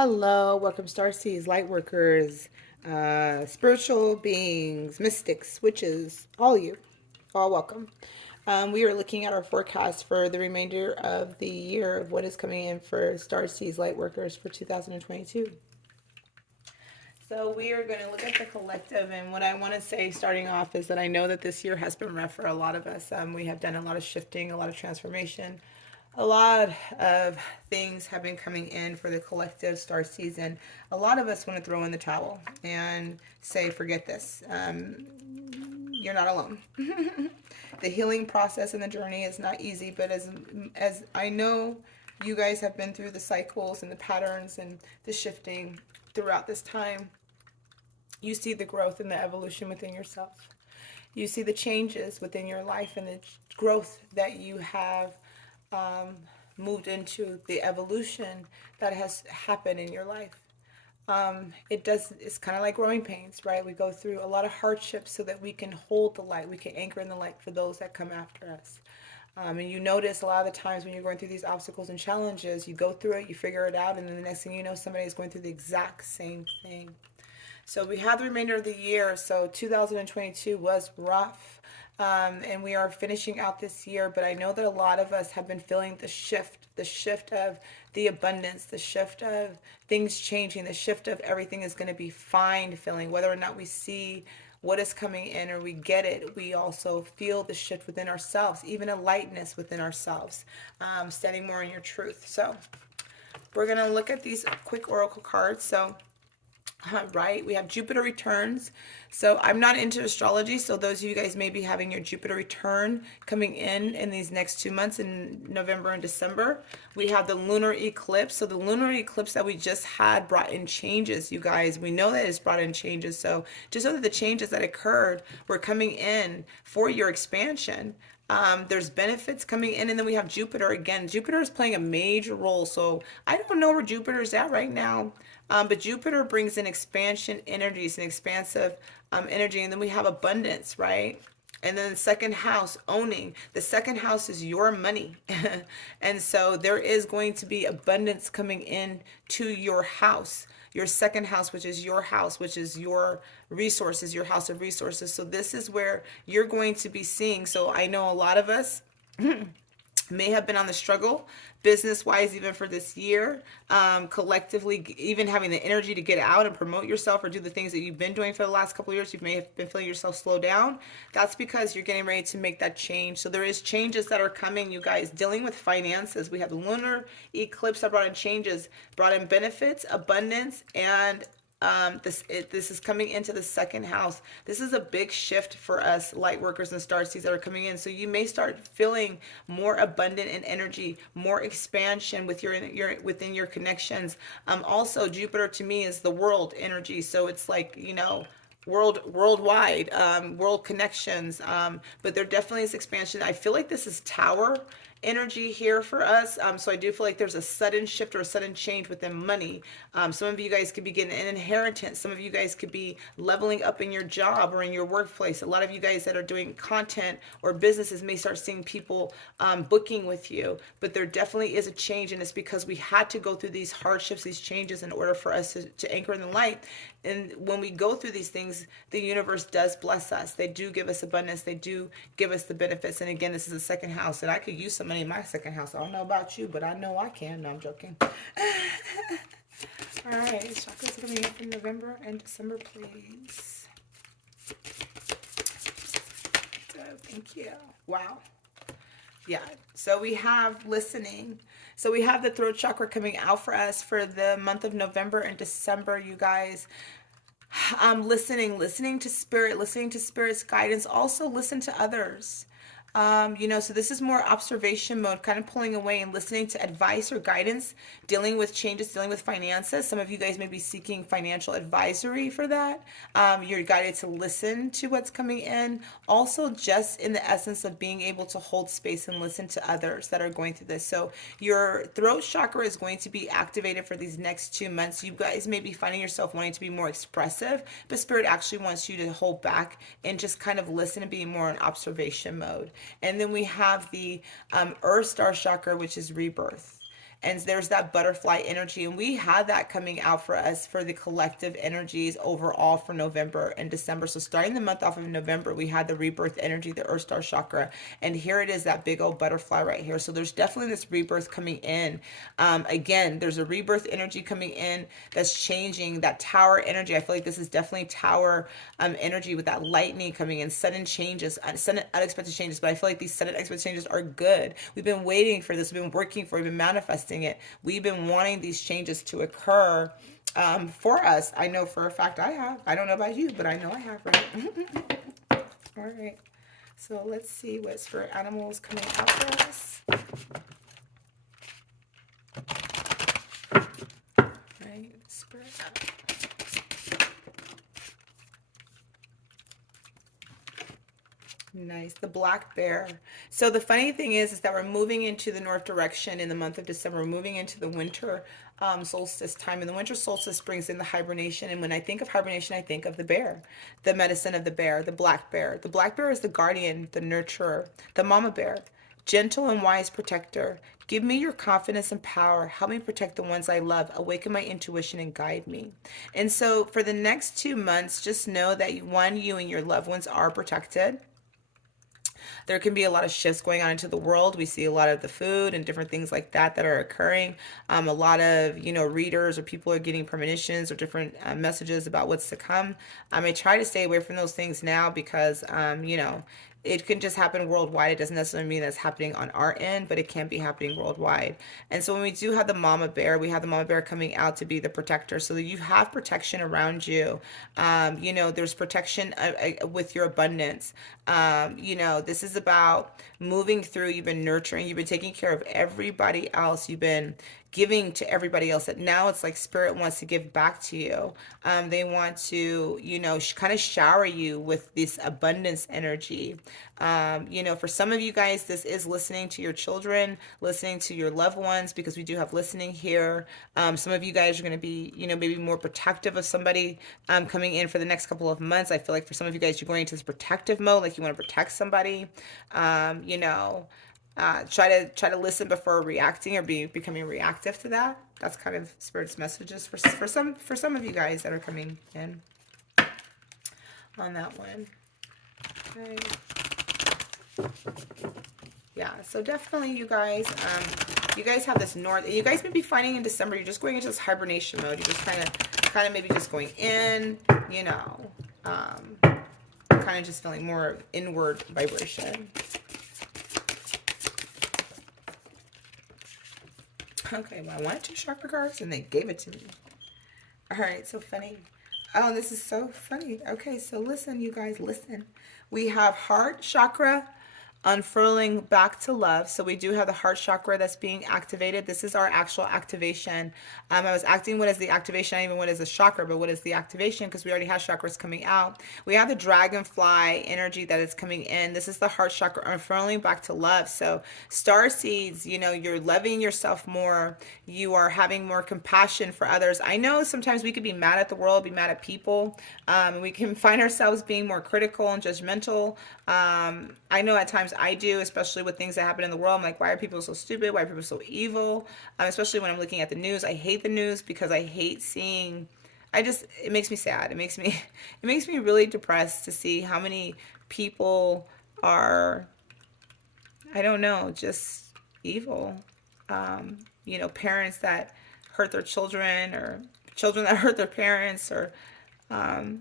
Hello, welcome starseeds, lightworkers, spiritual beings, mystics, witches, all you, all welcome. We are looking at our forecast for the remainder of the year of what is coming in for starseeds, lightworkers for 2022. So we are going to look at the collective, and what I want to say starting off is that I know that this year has been rough for a lot of us. We have done a lot of shifting, a lot of transformation, a lot of things have been coming in for the collective star season. A lot of us want to throw in the towel and say, forget this. You're not alone. The healing process and the journey is not easy, but as I know you guys have been through the cycles and the patterns and the shifting throughout this time, you see the growth and the evolution within yourself. You see the changes within your life and the growth that you have um, moved into, the evolution that has happened in your life. It's kind of like growing pains, right? We go through a lot of hardships so that we can hold the light, we can anchor in the light for those that come after us. And you notice a lot of the times when you're going through these obstacles and challenges, you go through it, you figure it out, and then the next thing you know, somebody is going through the exact same thing. So we have the remainder of the year. So 2022 was rough. And we are finishing out this year, but I know that a lot of us have been feeling the shift of the abundance, the shift of things changing, the shift of everything is going to be fine feeling. Whether or not we see what is coming in or we get it, we also feel the shift within ourselves, even a lightness within ourselves, standing more in your truth. So we're going to look at these quick oracle cards. So right, we have Jupiter returns. So I'm not into astrology, so those of you guys may be having your Jupiter return coming in these next 2 months in November and December. We have the lunar eclipse. So the lunar eclipse that we just had brought in changes, you guys. We know that it's brought in changes. So just know that the changes that occurred were coming in for your expansion. There's benefits coming in, and then we have Jupiter again. Jupiter is playing a major role. So I don't know where Jupiter is at right now, but Jupiter brings in expansion energies and expansive energy, and then we have abundance, right? And then the second house, owning. The second house is your money. And so there is going to be abundance coming in to your house, your second house, which is your house, which is your resources, your house of resources. So this is where you're going to be seeing. So I know a lot of us may have been on the struggle business wise even for this year, collectively, even having the energy to get out and promote yourself or do the things that you've been doing for the last couple of years. You may have been feeling yourself slow down. That's because you're getting ready to make that change. So there is changes that are coming, you guys. Dealing with finances, we have the lunar eclipse that brought in changes, brought in benefits, abundance, and this is coming into the second house. This is a big shift for us light workers and star seeds that are coming in. So you may start feeling more abundant in energy, more expansion with your within your connections. Also, Jupiter to me is the world energy. So it's like, worldwide, world connections, but there definitely is expansion. I feel like this is tower energy here for us. So I do feel like there's a sudden shift or a sudden change within money. Some of you guys could be getting an inheritance. Some of you guys could be leveling up in your job or in your workplace. A lot of you guys that are doing content or businesses may start seeing people booking with you, but there definitely is a change, and it's because we had to go through these hardships, these changes in order for us to anchor in the light. And when we go through these things, the universe does bless us. They do give us abundance. They do give us the benefits. And again, this is the second house, and I could use some money in my second house. I don't know about you, but I know I can. No, I'm joking. All right, chakras coming in for November and December, please. So, thank you. Wow. Yeah, so we have listening. So we have the throat chakra coming out for us for the month of November and December, you guys. Listening to spirit, listening to spirit's guidance. Also listen to others. So this is more observation mode, kind of pulling away and listening to advice or guidance, dealing with changes, dealing with finances. Some of you guys may be seeking financial advisory for that. You're guided to listen to what's coming in. Also, just in the essence of being able to hold space and listen to others that are going through this. So your throat chakra is going to be activated for these next 2 months. You guys may be finding yourself wanting to be more expressive, but spirit actually wants you to hold back and just kind of listen and be more in observation mode. And then we have the Earth Star Chakra, which is rebirth. And there's that butterfly energy, and we had that coming out for us for the collective energies overall for November and December. So starting the month off of November, we had the rebirth energy, the earth star chakra, and here it is, that big old butterfly right here. So there's definitely this rebirth coming in. Again, there's a rebirth energy coming in that's changing that tower energy. I feel like this is definitely tower energy with that lightning coming in, sudden changes, sudden unexpected changes. But I feel like these sudden unexpected changes are good. We've been waiting for this. We've been working for it. We've been manifesting it. We've been wanting these changes to occur for us. I know for a fact I have. I don't know about you, but I know I have, right? All right. So let's see what spirit animals coming out for us. Right, spirit animals. Nice. The black bear. So the funny thing is that we're moving into the north direction in the month of December. We're moving into the winter solstice time. And the winter solstice brings in the hibernation. And when I think of hibernation, I think of the bear, the medicine of the bear, the black bear. The black bear is the guardian, the nurturer, the mama bear, gentle and wise protector. Give me your confidence and power. Help me protect the ones I love. Awaken my intuition and guide me. And so for the next 2 months, just know that one, you and your loved ones are protected. There can be a lot of shifts going on into the world. We see a lot of the food and different things like that that are occurring. A lot of, readers or people are getting premonitions or different messages about what's to come. I try to stay away from those things now because, it can just happen worldwide. It doesn't necessarily mean that's happening on our end, but it can be happening worldwide. And so when we do have the mama bear, we have the mama bear coming out to be the protector. So that you have protection around you. There's protection with your abundance. This is about moving through. You've been nurturing. You've been taking care of everybody else. You've been giving to everybody else, that now it's like spirit wants to give back to you. They want to, kind of shower you with this abundance energy. For some of you guys, this is listening to your children, listening to your loved ones, because we do have listening here. Some of you guys are going to be, maybe more protective of somebody coming in for the next couple of months. I feel like for some of you guys, you're going into this protective mode, like you want to protect somebody. Try to listen before reacting or becoming reactive to that. That's kind of spirit's messages for some of you guys that are coming in on that one. Okay. Yeah, so definitely you guys have this north. You guys may be finding in December you're just going into this hibernation mode. You're just kind of maybe just going in, kind of just feeling more inward vibration. Okay, well, I wanted 2 chakra cards and they gave it to me. All right, so funny. Oh, this is so funny. Okay, so listen, you guys, listen. We have heart chakra unfurling back to love. So we do have the heart chakra that's being activated. This is our actual activation. I was acting what is the activation, not even what is the chakra, but what is the activation, because we already have chakras coming out. We have the dragonfly energy that is coming in. This is the heart chakra unfurling back to love. So star seeds, you're loving yourself more. You are having more compassion for others. I know sometimes we could be mad at the world, be mad at people. We can find ourselves being more critical and judgmental. I know at times I do, especially with things that happen in the world. I'm like, why are people so stupid? Why are people so evil? Especially when I'm looking at the news. I hate the news because I hate seeing. It makes me sad. It makes me really depressed to see how many people are, I don't know, just evil. Parents that hurt their children, or children that hurt their parents, or you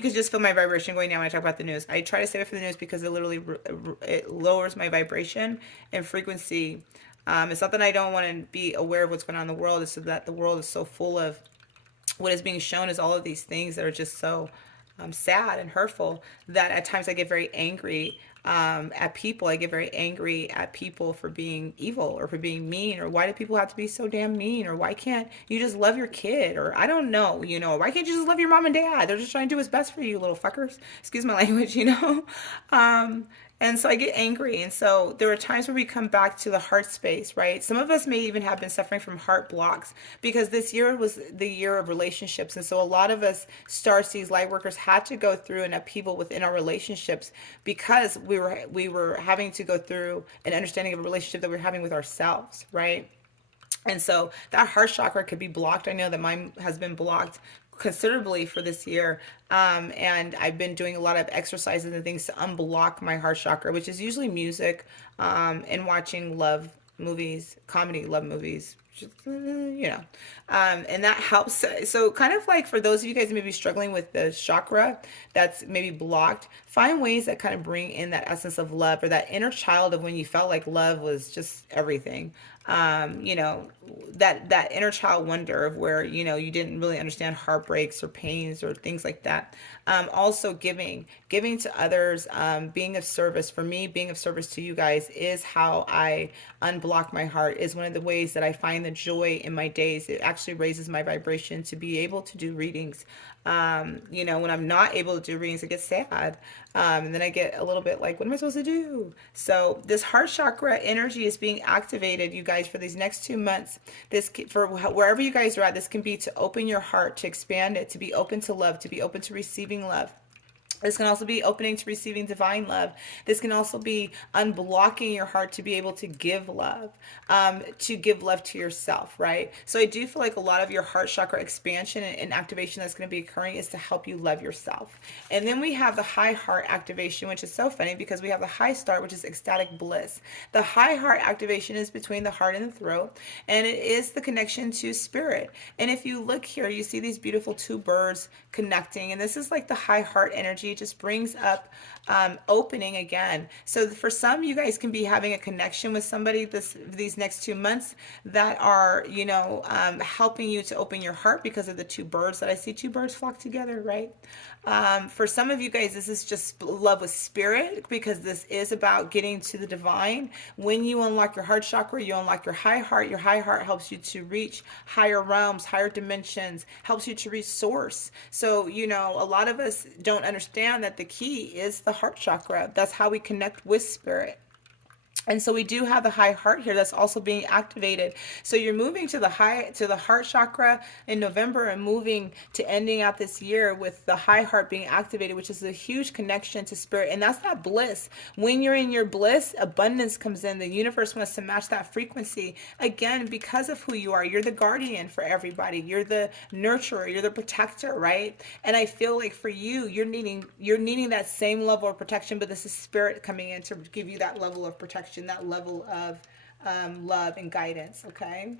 could just feel my vibration going down when I talk about the news. I try to stay away from the news because it lowers my vibration and frequency. It's not that I don't want to be aware of what's going on in the world. It's so that the world is so full of what is being shown as all of these things that are just so sad and hurtful that at times I get very angry at people. I get very angry at people for being evil or for being mean, or why do people have to be so damn mean, or why can't you just love your kid, or I don't know, why can't you just love your mom and dad? They're just trying to do what's best for you, little fuckers. Excuse my language, And so I get angry. And so there are times where we come back to the heart space, right? Some of us may even have been suffering from heart blocks because this year was the year of relationships. And so a lot of us starseeds, light workers had to go through an upheaval within our relationships because we were having to go through an understanding of a relationship that we're having with ourselves, right? And so that heart chakra could be blocked. I know that mine has been blocked considerably for this year. And I've been doing a lot of exercises and things to unblock my heart chakra, which is usually music, and watching love movies, comedy love movies, just, and that helps. So kind of like for those of you guys who may be struggling with the chakra that's maybe blocked, find ways that kind of bring in that essence of love or that inner child of when you felt like love was just everything. You know, that inner child wonder of where, you didn't really understand heartbreaks or pains or things like that. Also giving to others, being of service. For me, being of service to you guys is how I unblock my heart, is one of the ways that I find the joy in my days. It actually raises my vibration to be able to do readings. When I'm not able to do readings, I get sad. And then I get a little bit like, what am I supposed to do? So this heart chakra energy is being activated, you guys, for these next 2 months. For wherever you guys are at, this can be to open your heart, to expand it, to be open to love, to be open to receiving love. This can also be opening to receiving divine love. This can also be unblocking your heart to be able to give love to yourself, right? So I do feel like a lot of your heart chakra expansion and activation that's going to be occurring is to help you love yourself. And then we have the high heart activation, which is so funny because we have the high start, which is ecstatic bliss. The high heart activation is between the heart and the throat, and it is the connection to spirit. And if you look here, you see these beautiful two birds connecting, and this is like the high heart energy. It just brings up opening again. So for some, you guys can be having a connection with somebody these next 2 months that are, helping you to open your heart because of the two birds that I see. Two birds flock together, right? For some of you guys, this is just love with spirit because this is about getting to the divine. When you unlock your heart chakra, you unlock your high heart. Your high heart helps you to reach higher realms, higher dimensions, helps you to reach source. So, a lot of us don't understand that the key is the heart chakra. That's how we connect with spirit. And so we do have the high heart here that's also being activated. So you're moving to the heart chakra in November and moving to ending out this year with the high heart being activated, which is a huge connection to spirit. And that's that bliss. When you're in your bliss, abundance comes in. The universe wants to match that frequency. Again, because of who you are, you're the guardian for everybody. You're the nurturer, you're the protector, right? And I feel like for you, you're needing that same level of protection, but this is spirit coming in to give you that level of protection, that level of love and guidance. Okay.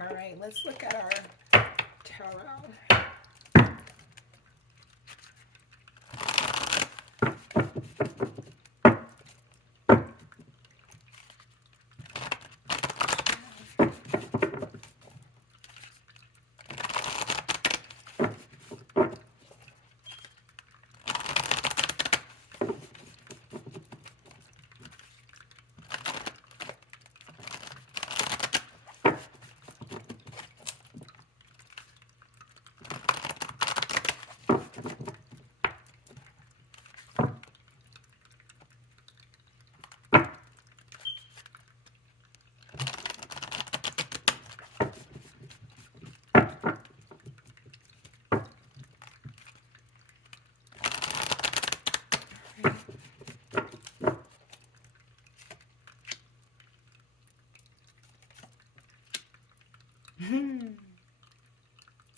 All right, let's look at our tarot.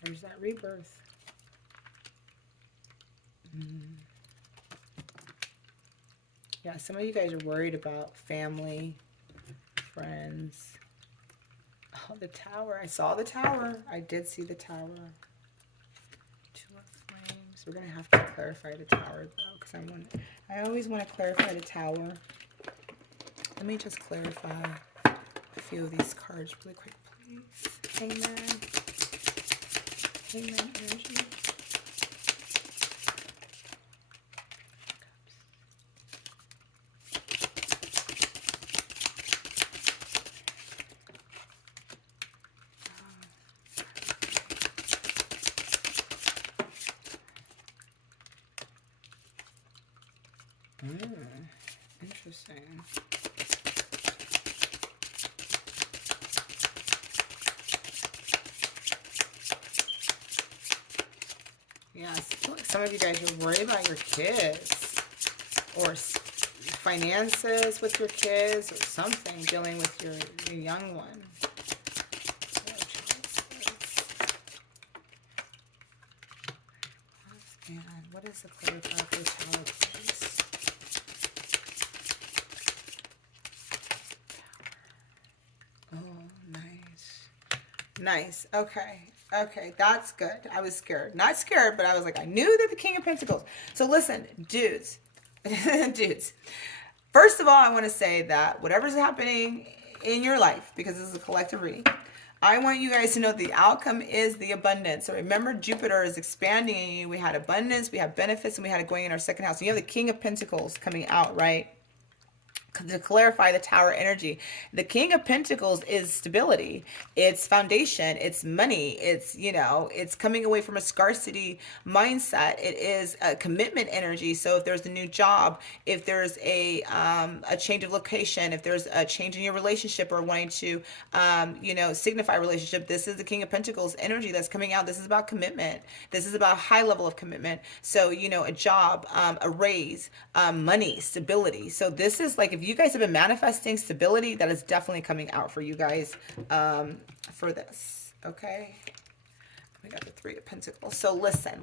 There's that rebirth. Yeah, some of you guys are worried about family, friends. Oh, the tower. I saw the tower. I did see the tower. Two of flames. We're going to have to clarify the tower, though, because I always want to clarify the tower. Let me just clarify a few of these cards really quick, please. Hangman. Hangman energy. Yes, some of you guys are worried about your kids or finances with your kids or something, dealing with your young one. And what is the clarifier for Tower, please? Oh, nice. Nice. Okay. Okay, that's good. I was scared. Not scared, but I was like, I knew that the King of Pentacles. So listen, dudes. Dudes. First of all, I want to say that whatever's happening in your life, because this is a collective reading, I want you guys to know the outcome is the abundance. So remember, Jupiter is expanding in you. We had abundance, we have benefits, and we had it going in our second house. And you have the King of Pentacles coming out, right? To clarify the Tower energy, the King of Pentacles is stability, it's foundation, it's money, it's, you know, it's coming away from a scarcity mindset. It is a commitment energy. So if there's a new job, if there's a change of location, if there's a change in your relationship or wanting to you know, signify relationship, this is the King of Pentacles energy that's coming out. This is about commitment. This is about a high level of commitment. So, you know, a job, a raise, money, stability. So this is like, if you guys have been manifesting stability, that is definitely coming out for you guys for this. Okay. We got the Three of Pentacles. So listen.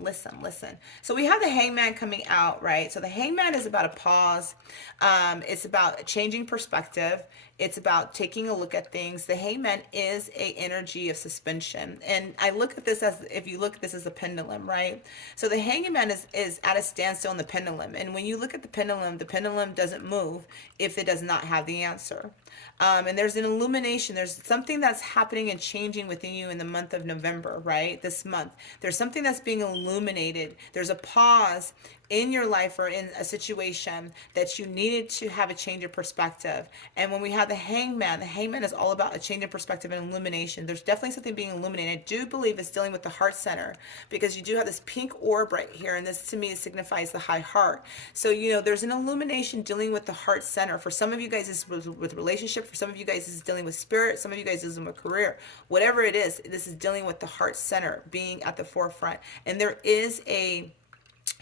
So we have the Hangman coming out, right? So the Hangman is about a pause. It's about changing perspective. It's about taking a look at things. The Hangman is a energy of suspension. And I look at this as, if you look at this as a pendulum, right? So the Hangman is at a standstill in the pendulum. And when you look at the pendulum doesn't move if it does not have the answer. And there's an illumination. There's something that's happening and changing within you in the month of November, right? This month. There's something that's being illuminated. There's a pause in your life or in a situation that you needed to have a change of perspective. And when we have the Hangman is all about a change of perspective and illumination. There's definitely something being illuminated. I do believe it's dealing with the heart center, because you do have this pink orb right here, and this to me signifies the high heart. So, you know, there's an illumination dealing with the heart center. For some of you guys, this is with relationship. For some of you guys, this is dealing with spirit. Some of you guys, this is with career. Whatever it is, this is dealing with the heart center being at the forefront. And there is a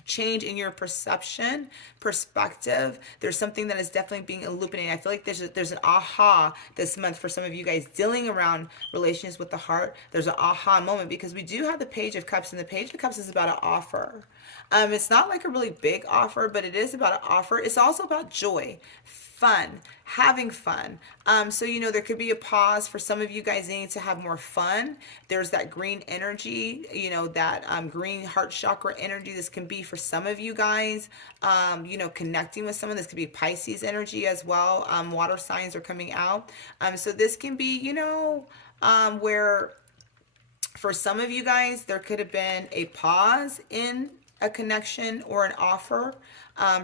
change in your perspective. There's something that is definitely being illuminated. I feel like there's an aha this month for some of you guys dealing around relations with the heart. There's an aha moment, because we do have the Page of Cups, and the Page of Cups is about an offer. It's not like a really big offer, but it is about an offer. It's also about joy, fun, having fun. So, you know, there could be a pause for some of you guys needing to have more fun. There's that green energy, you know, that green heart chakra energy. This can be for some of you guys, you know, connecting with someone. This could be Pisces energy as well. Water signs are coming out. So this can be, you know, where for some of you guys, there could have been a pause in a connection or an offer.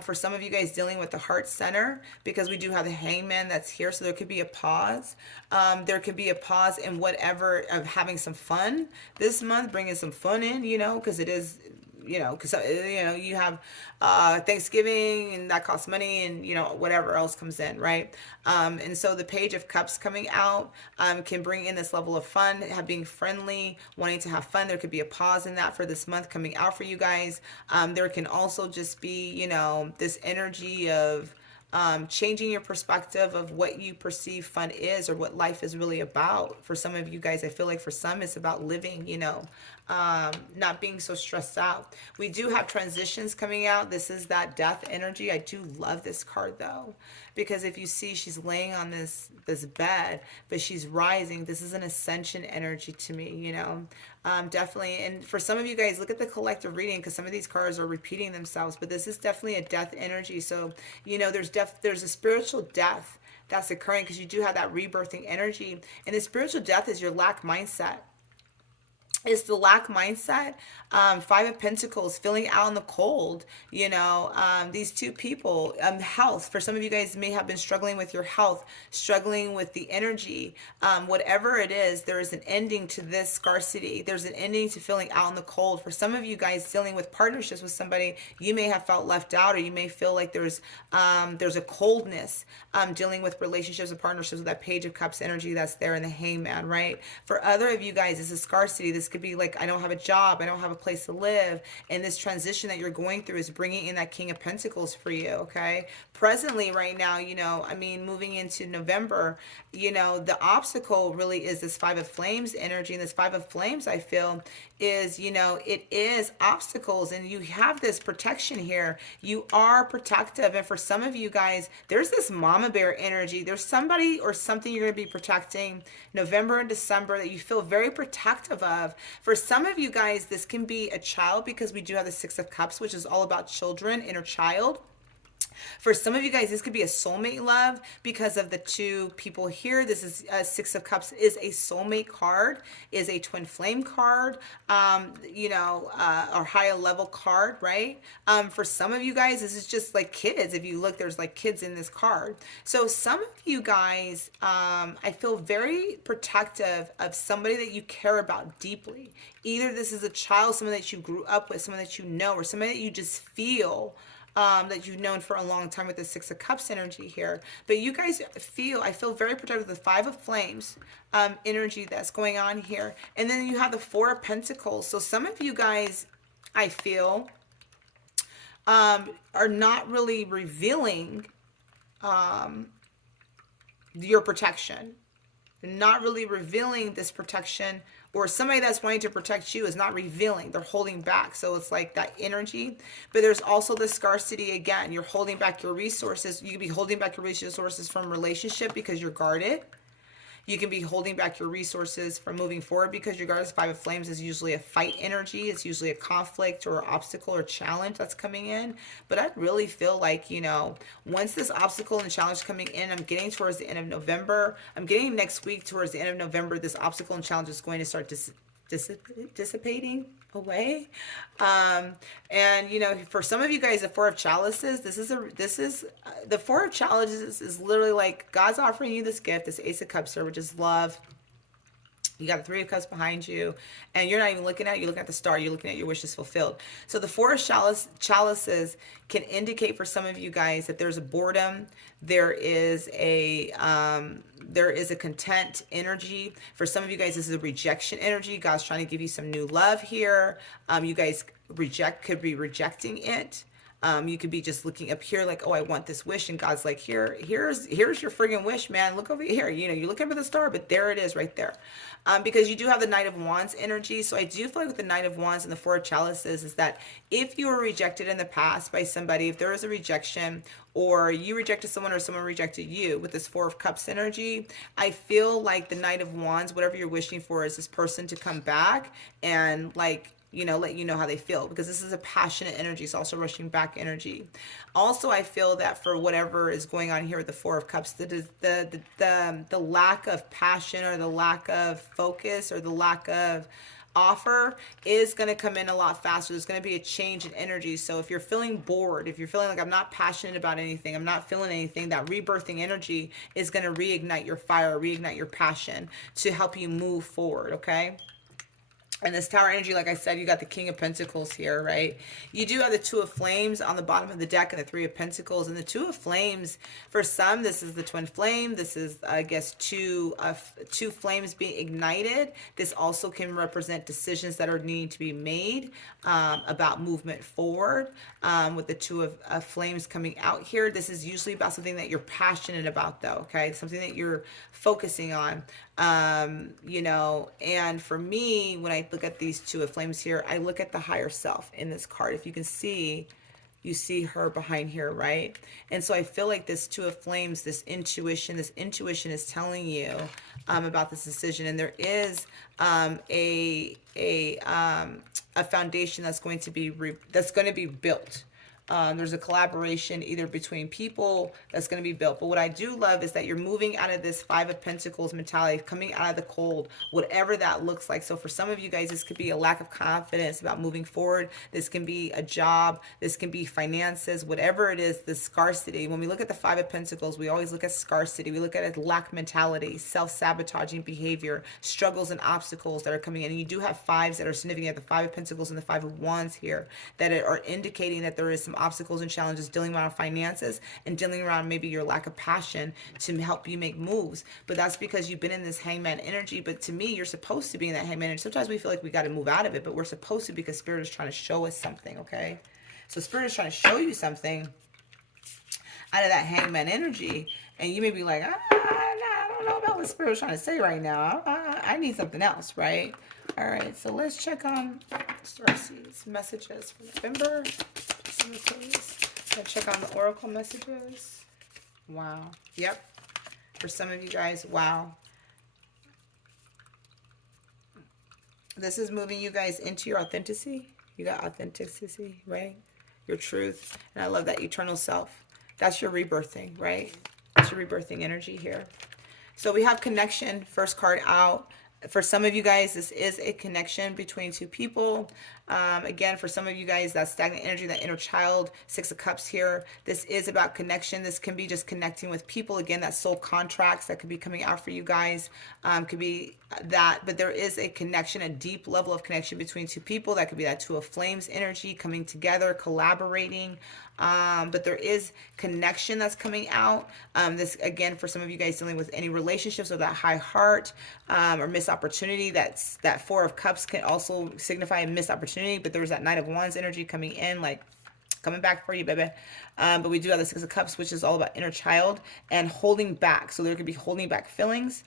For some of you guys dealing with the heart center, because we do have the Hangman that's here. So there could be a pause. There could be a pause in whatever of having some fun this month, bringing some fun in, you know, because it is, you know, because, you know, you have Thanksgiving, and that costs money, and, you know, whatever else comes in, right? And so the Page of Cups coming out can bring in this level of fun, being friendly, wanting to have fun. There could be a pause in that for this month coming out for you guys. There can also just be, you know, this energy of changing your perspective of what you perceive fun is, or what life is really about. For some of you guys, I feel like for some it's about living, you know, not being so stressed out. We do have transitions coming out. This is that death energy. I do love this card though, because if you see, she's laying on this bed, but she's rising. This is an ascension energy to me, you know. Definitely. And for some of you guys, look at the collective reading, because some of these cards are repeating themselves, but this is definitely a death energy. So, you know, there's a spiritual death that's occurring, because you do have that rebirthing energy. And the spiritual death is your lack mindset. It's the lack mindset. Five of Pentacles, feeling out in the cold. These two people, health. For some of you guys may have been struggling with your health, struggling with the energy. Whatever it is, there is an ending to this scarcity. There's an ending to feeling out in the cold. For some of you guys dealing with partnerships with somebody, you may have felt left out, or you may feel like there's a coldness dealing with relationships and partnerships with that Page of Cups energy that's there in the Hangman, right? For other of you guys, this is scarcity. This could be like, I don't have a job, I don't have a place to live, and this transition that you're going through is bringing in that King of Pentacles for you, okay? Presently, right now, moving into November, the obstacle really is this Five of Flames energy, and this Five of Flames, I feel, is, it is obstacles, and you have this protection here. You are protective, and for some of you guys, there's this mama bear energy. There's somebody or something you're going to be protecting November and December that you feel very protective of. For some of you guys, this can be a child, because we do have the Six of Cups, which is all about children, inner child. For some of you guys, this could be a soulmate love because of the two people here. This is Six of Cups is a soulmate card, is a twin flame card, or higher level card, right? For some of you guys, this is just like kids. If you look, there's like kids in this card. So some of you guys, I feel very protective of somebody that you care about deeply. Either this is a child, someone that you grew up with, someone that you know, or somebody that you just feel that you've known for a long time with the Six of Cups energy here. But you guys I feel very protected with the Five of Flames energy that's going on here. And then you have the Four of Pentacles. So some of you guys, I feel, are not really revealing your protection. Not really revealing this protection, or somebody that's wanting to protect you is not revealing. They're holding back. So it's like that energy. But there's also the scarcity again. You're holding back your resources. You could be holding back your resources from relationship because you're guarded. You can be holding back your resources from moving forward because your Goddess Five of Flames is usually a fight energy. It's usually a conflict or obstacle or challenge that's coming in. But I really feel like, once this obstacle and challenge coming in, I'm getting towards the end of November. I'm getting next week towards the end of November, this obstacle and challenge is going to start dissipating away. For some of you guys, the Four of Chalices, this is the Four of Chalices is literally like God's offering you this gift, this Ace of Cups here, which is love. You got the Three of Cups behind you, and you're not even looking at it. You're looking at the star. You're looking at your wishes fulfilled. So the Four of Chalices can indicate for some of you guys that there's a boredom. There is a content energy. For some of you guys, this is a rejection energy. God's trying to give you some new love here. You guys could be rejecting it. You could be just looking up here like, oh, I want this wish, and God's like, here's your friggin' wish, man. Look over here. You look up at the star, but there it is right there. Because you do have the Knight of Wands energy. So I do feel like with the Knight of Wands and the Four of Chalices is that if you were rejected in the past by somebody, if there was a rejection, or you rejected someone or someone rejected you with this Four of Cups energy, I feel like the Knight of Wands, whatever you're wishing for, is this person to come back and let you know how they feel, because this is a passionate energy. It's also rushing back energy. Also, I feel that for whatever is going on here with the Four of Cups, the lack of passion, or the lack of focus, or the lack of offer is going to come in a lot faster. There's going to be a change in energy. So if you're feeling bored, if you're feeling like I'm not passionate about anything, I'm not feeling anything, that rebirthing energy is going to reignite your fire, reignite your passion to help you move forward, okay? And this Tower energy, like I said, you got the King of Pentacles here, right? You do have the Two of Flames on the bottom of the deck and the Three of Pentacles. And the Two of Flames, for some, this is the twin flame. This is, I guess, two flames being ignited. This also can represent decisions that are needing to be made about movement forward. With the Two of Flames coming out here, this is usually about something that you're passionate about, though, okay? Something that you're focusing on. And for me, when I look at these Two of Flames here, I look at the higher self in this card. If you can see, you see her behind here, right? And so I feel like this Two of Flames, this intuition is telling you about this decision. And there is a foundation that's going to be built. There's a collaboration either between people that's going to be built. But what I do love is that you're moving out of this Five of Pentacles mentality, coming out of the cold, whatever that looks like. So for some of you guys, this could be a lack of confidence about moving forward. This can be a job. This can be finances, whatever it is, the scarcity. When we look at the Five of Pentacles, we always look at scarcity. We look at it lack mentality, self-sabotaging behavior, struggles and obstacles that are coming in. And you do have fives that are significant, the Five of Pentacles and the Five of Wands here, that are indicating that there is some obstacles and challenges dealing around finances and dealing around maybe your lack of passion to help you make moves. But that's because you've been in this hangman energy. But to me, you're supposed to be in that hangman energy. Sometimes we feel like we got to move out of it, but we're supposed to, because Spirit is trying to show us something, okay? So Spirit is trying to show you something out of that hangman energy. And you may be like, I don't know about what Spirit is trying to say right now. I need something else, right? All right, so let's check on starseeds messages for November. Let's check on the oracle messages. Wow. Yep. For some of you guys, wow. This is moving you guys into your authenticity. You got authenticity, right? Your truth. And I love that eternal self. That's your rebirthing, right? That's your rebirthing energy here. So we have connection, first card out. For some of you guys, this is a connection between two people. Again, for some of you guys, that stagnant energy, that inner child, Six of Cups here. This is about connection. This can be just connecting with people. Again, that soul contracts that could be coming out for you guys. Could be that, but there is a connection, a deep level of connection between two people. That could be that Two of Flames energy coming together, collaborating. But there is connection that's coming out. This, again, for some of you guys dealing with any relationships or that high heart or missed opportunity. That Four of Cups can also signify a missed opportunity, but there's that Knight of Wands energy coming in, like coming back for you, baby. But we do have the Six of Cups, which is all about inner child and holding back. So there could be holding back feelings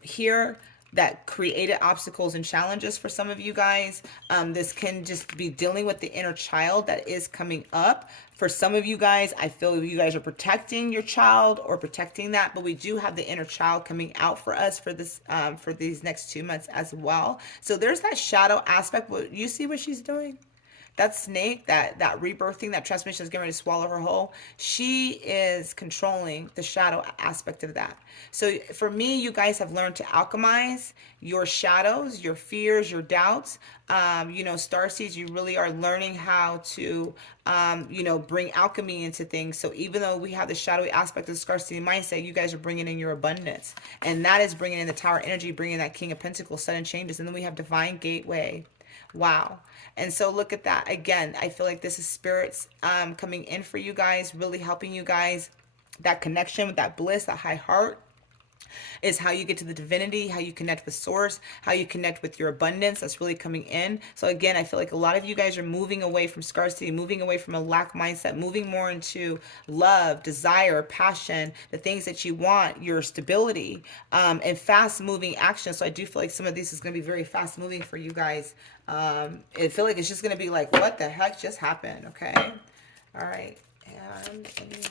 here that created obstacles and challenges for some of you guys. This can just be dealing with the inner child that is coming up. For some of you guys, I feel you guys are protecting your child or protecting that, but we do have the inner child coming out for us for this, for these next 2 months as well. So there's that shadow aspect. You see what she's doing? That snake, that rebirthing, that transmission is getting ready to swallow her whole. She is controlling the shadow aspect of that. So for me, you guys have learned to alchemize your shadows, your fears, your doubts. Starseeds, you really are learning how to, bring alchemy into things. So even though we have the shadowy aspect of the scarcity mindset, you guys are bringing in your abundance. And that is bringing in the Tower energy, bringing that King of Pentacles, sudden changes. And then we have Divine Gateway. Wow. And so look at that. Again, I feel like this is spirits coming in for you guys, really helping you guys. That connection with that bliss, that high heart, is how you get to the divinity, how you connect with source, how you connect with your abundance. That's really coming in. So again, I feel like a lot of you guys are moving away from scarcity, moving away from a lack mindset, moving more into love, desire, passion, the things that you want, your stability, and fast moving action. So I do feel like some of these is going to be very fast moving for you guys. I feel like it's just going to be like, what the heck just happened? Okay. All right. And any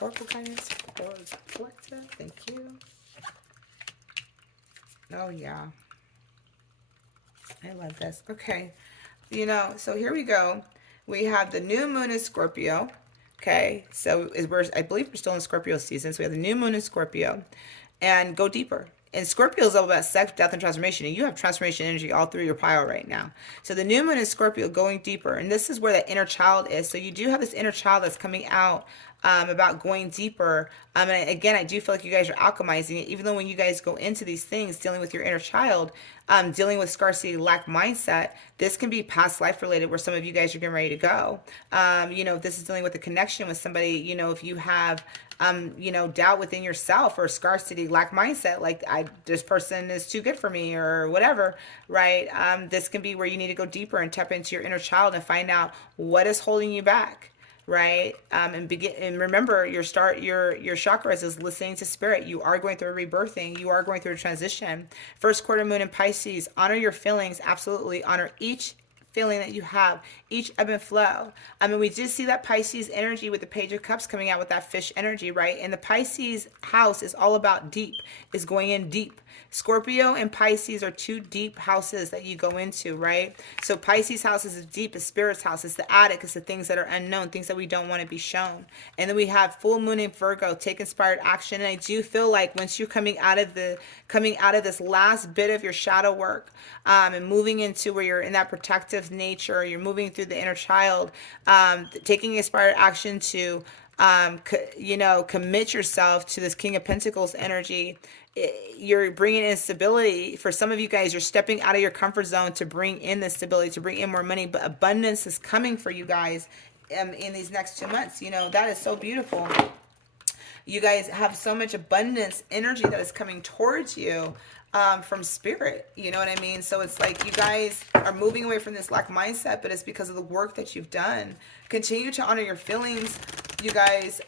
oracle guidance for the collective? Thank you. Oh, yeah. I love this. Okay. So here we go. We have the new moon in Scorpio. Okay. So I believe we're still in Scorpio season. So we have the new moon in Scorpio. And go deeper. And Scorpio is all about sex, death, and transformation. And you have transformation energy all through your pile right now. So the new moon in Scorpio, going deeper. And this is where that inner child is. So you do have this inner child that's coming out about going deeper. And again, I do feel like you guys are alchemizing it. Even though when you guys go into these things, dealing with your inner child, dealing with scarcity, lack mindset, this can be past life related where some of you guys are getting ready to go. This is dealing with a connection with somebody, if you have doubt within yourself or scarcity, lack mindset, like this person is too good for me or whatever, right? This can be where you need to go deeper and tap into your inner child and find out what is holding you back, right? And remember your chakras is listening to spirit. You are going through a rebirthing. You are going through a transition. First quarter moon in Pisces, honor your feelings. Absolutely honor each feeling that you have, each ebb and flow. I mean, we did see that Pisces energy with the Page of Cups coming out with that fish energy, right? And the Pisces house is all about deep, is going in deep. Scorpio and Pisces are two deep houses that you go into, right? So Pisces house is deep, is spirit's house, it's the attic, it's the things that are unknown, things that we don't want to be shown. And then we have full moon in Virgo, take inspired action. And I do feel like once you're coming out of this last bit of your shadow work, and moving into where you're in that protective nature, you're moving through the inner child, taking inspired action to commit yourself to this King of Pentacles energy. You're bringing in stability. For some of you guys, you're stepping out of your comfort zone to bring in the stability, to bring in more money, but abundance is coming for you guys in these next 2 months. That is so beautiful. You guys have so much abundance energy that is coming towards you from spirit. You know what I mean? So it's like you guys are moving away from this lack mindset, but it's because of the work that you've done. Continue to honor your feelings. You guys,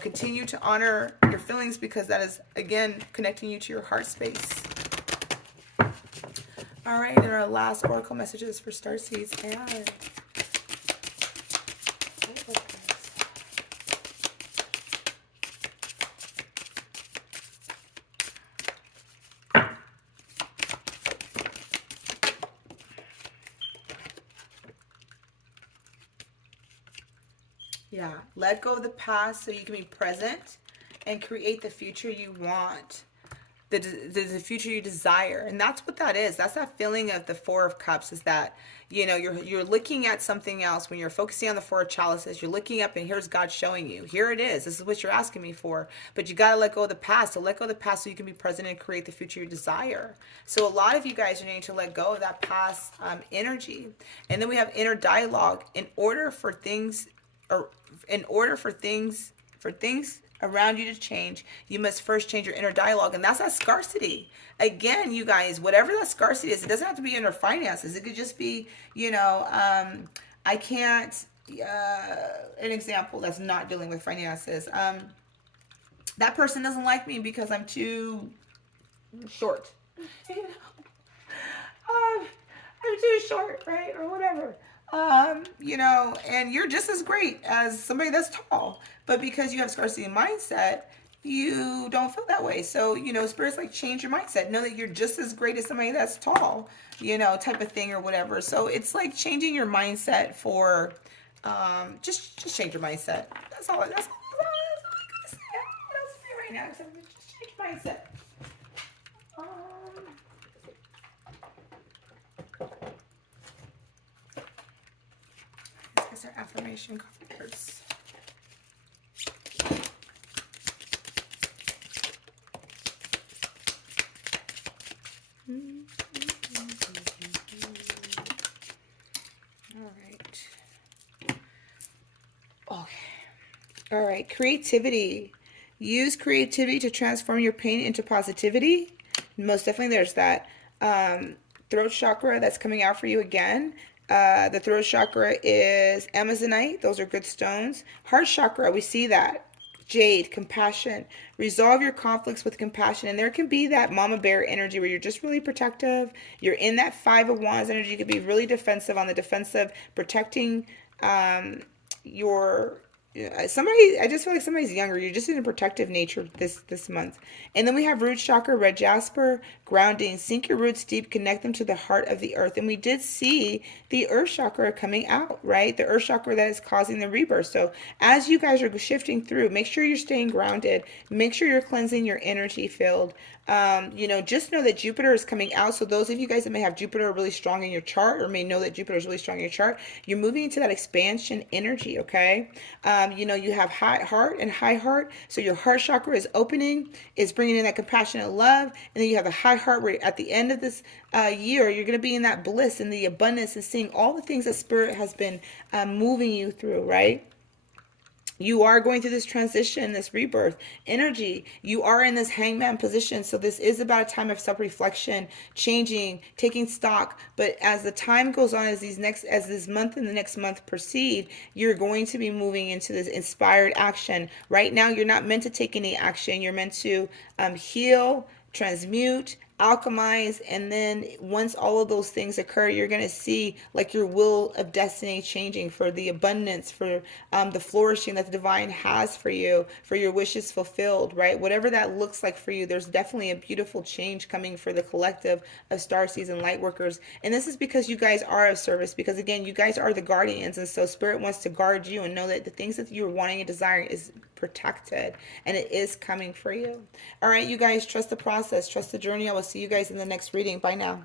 continue to honor your feelings, because that is, again, connecting you to your heart space. All right, and our last oracle messages for starseeds and yeah, let go of the past so you can be present and create the future you want, the future you desire. And that's what that is. That's that feeling of the Four of Cups, is that, you're looking at something else. When you're focusing on the Four of Chalices, you're looking up and here's God showing you, here it is. This is what you're asking me for. But you got to let go of the past. So let go of the past so you can be present and create the future you desire. So a lot of you guys are needing to let go of that past energy. And then we have inner dialogue. In order for things around you to change, you must first change your inner dialogue. And that's that scarcity. Again, you guys, whatever that scarcity is, it doesn't have to be in your finances. It could just be, I can't, an example that's not dealing with finances. That person doesn't like me because I'm too short. I'm too short, right? Or whatever. And you're just as great as somebody that's tall, but because you have scarcity mindset, you don't feel that way. So, spirit's like, change your mindset. Know that you're just as great as somebody that's tall, type of thing or whatever. So it's like changing your mindset for, just change your mindset. That's all I gotta say. What else to say right now? So just change your mindset. These are affirmation cards. All right. Creativity. Use creativity to transform your pain into positivity. Most definitely there's that. Throat chakra that's coming out for you again. The throat chakra is Amazonite. Those are good stones. Heart chakra, we see that. Jade, compassion. Resolve your conflicts with compassion. And there can be that mama bear energy where you're just really protective. You're in that Five of Wands energy. You could be really defensive, on the defensive, protecting your... I just feel like somebody's younger. You're just in a protective nature this month. And then we have root chakra, red jasper, grounding. Sink your roots deep, connect them to the heart of the earth. And we did see the earth chakra coming out, right? The earth chakra that is causing the rebirth. So as you guys are shifting through, make sure you're staying grounded. Make sure you're cleansing your energy field. Just know that Jupiter is coming out. So those of you guys that may have Jupiter really strong in your chart, or may know that Jupiter is really strong in your chart, you're moving into that expansion energy, okay? You have high heart and high heart. So your heart chakra is opening, is bringing in that compassionate love. And then you have the high heart where at the end of this year, you're going to be in that bliss and the abundance and seeing all the things that Spirit has been moving you through, right? You are going through this transition, this rebirth energy. You are in this hangman position. So this is about a time of self-reflection, changing, taking stock. But as the time goes on, as this month and the next month proceed, you're going to be moving into this inspired action. Right now, you're not meant to take any action. You're meant to heal, transmute, alchemize, and then once all of those things occur, you're going to see like your will of destiny changing for the abundance, for the flourishing that the divine has for you, for your wishes fulfilled, right? Whatever that looks like for you, there's definitely a beautiful change coming for the collective of starseeds and light workers. And this is because you guys are of service, because again, you guys are the guardians, and so spirit wants to guard you and know that the things that you're wanting and desiring is protected, and it is coming for you. All right, you guys, trust the process, trust the journey. I will see you guys in the next reading. Bye now.